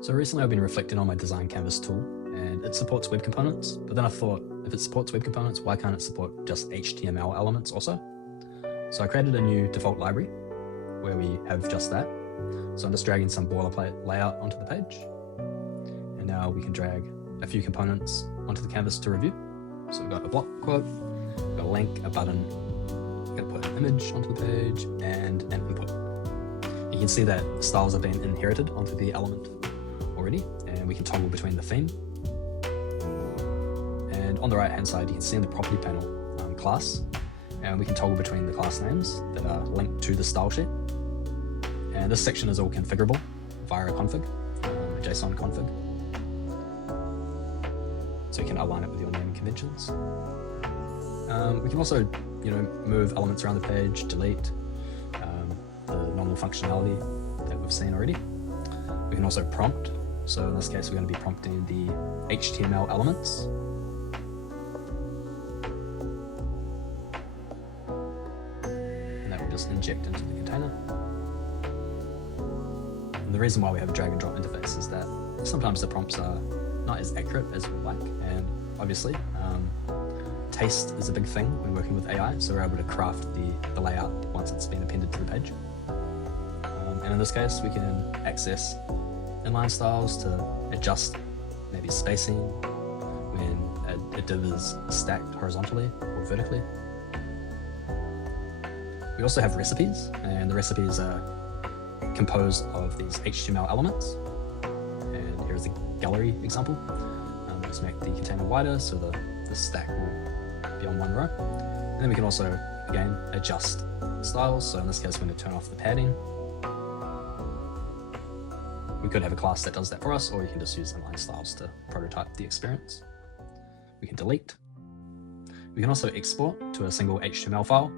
So recently I've been reflecting on my design canvas tool, and it supports web components, but then I thought, if it supports web components, why can't it support just HTML elements also? So I created a new default library where we have just that. So I'm just dragging some boilerplate layout onto the page. And now we can drag a few components onto the canvas to review. So we've got a block quote, we've got a link, a button, we're going to put an image onto the page, and an input. You can see that styles have been inherited onto the element already, and we can toggle between the theme. And on the right hand side, you can see in the property panel class, and we can toggle between the class names that are linked to the style sheet. And this section is all configurable via a config, a JSON config. So you can align it with your naming conventions. We can also, move elements around the page, delete the normal functionality that we've seen already. We can also prompt. So in this case, we're going to be prompting the HTML elements. And that will just inject into the container. And the reason why we have a drag and drop interface is that sometimes the prompts are not as accurate as we would like. And obviously, taste is a big thing when working with AI. So we're able to craft the layout once it's been appended to the page. And in this case, we can access inline styles to adjust maybe spacing when a div is stacked horizontally or vertically. We also have recipes, and the recipes are composed of these HTML elements. And here's a gallery example. Let's make the container wider so the stack will be on one row. And then we can also, again, adjust styles. So in this case, we're going to turn off the padding. We could have a class that does that for us, or you can just use inline styles to prototype the experience. We can delete. We can also export to a single HTML file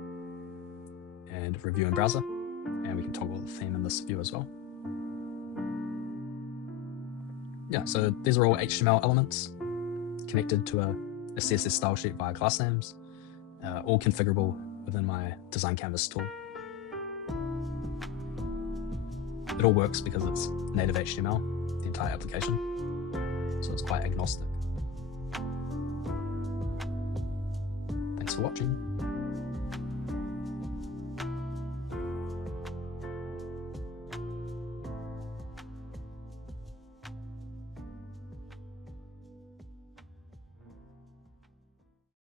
and review in browser. And we can toggle the theme in this view as well. Yeah, so these are all HTML elements connected to a CSS style sheet via class names, all configurable within my design canvas tool. It all works because it's native HTML, the entire application, so it's quite agnostic. Thanks for watching.